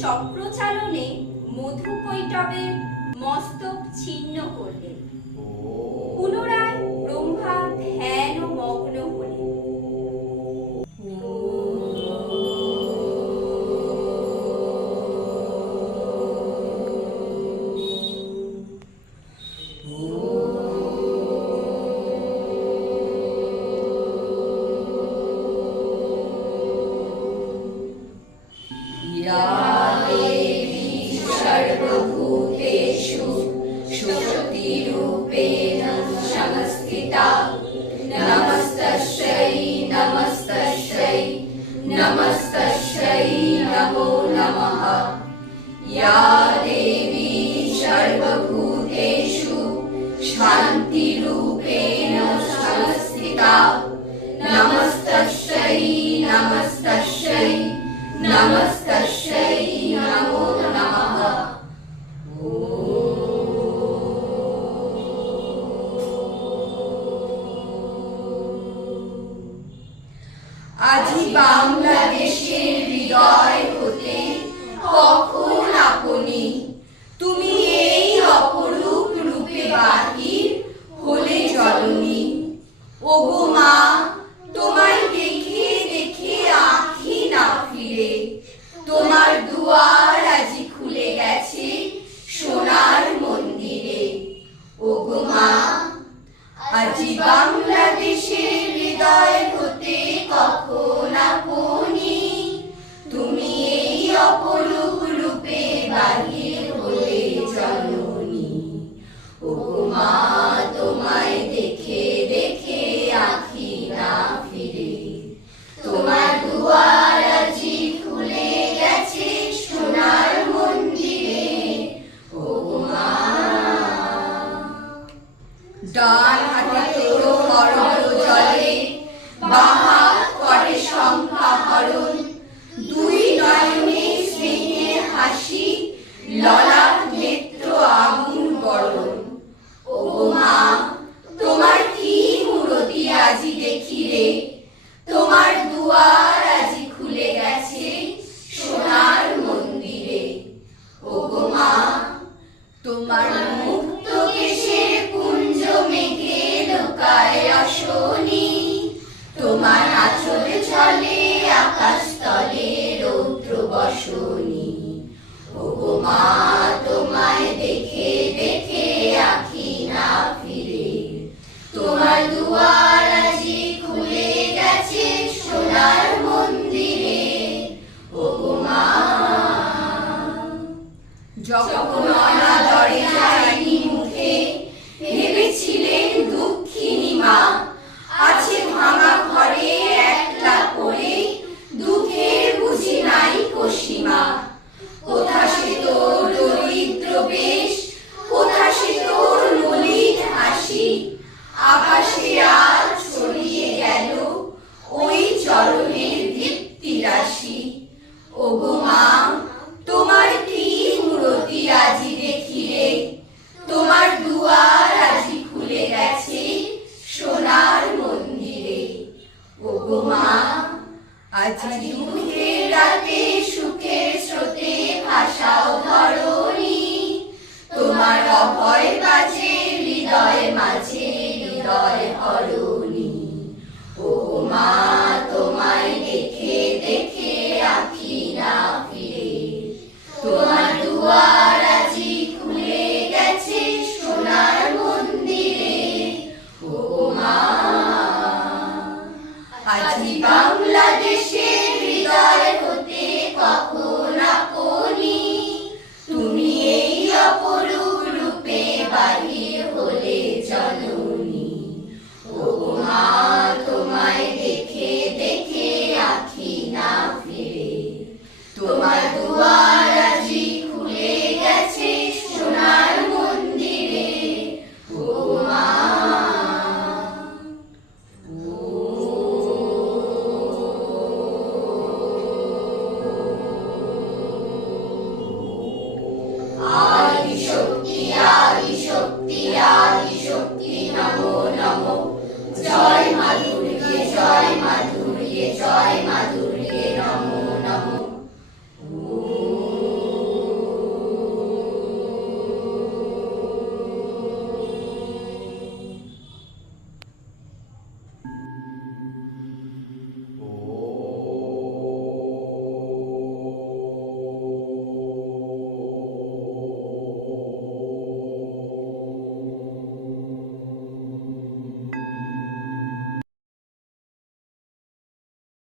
চক্রচালনে মধু কৈটবের মস্তক ছিন্ন করলেন পুনরায় ব্রহ্মা ধ্যান ও মগ্ন হলেন Yeah. शान्तिरूपेण संस्थिता नमस्तस्यै नमस्तस्यै नमस्तस्यै नमो नमः। अधि बांग्ला মা, তোমায় দেখে দেখে আঁখি না ফিরে। তোমার দুয়ার আজি খুলে গেছে সোনার মন্দিরে। ও গো মা, আজি বাংলা 마 হৃদয় মাঝে, হৃদয় হরণি ও মা তোমায় দেখে দেখে আঁকি না ফিরে। তোমার দুয়ার আজি খুলে গেছে সোনার মন্দিরে। ও মা আজি বাংলাদেশে só e maduro.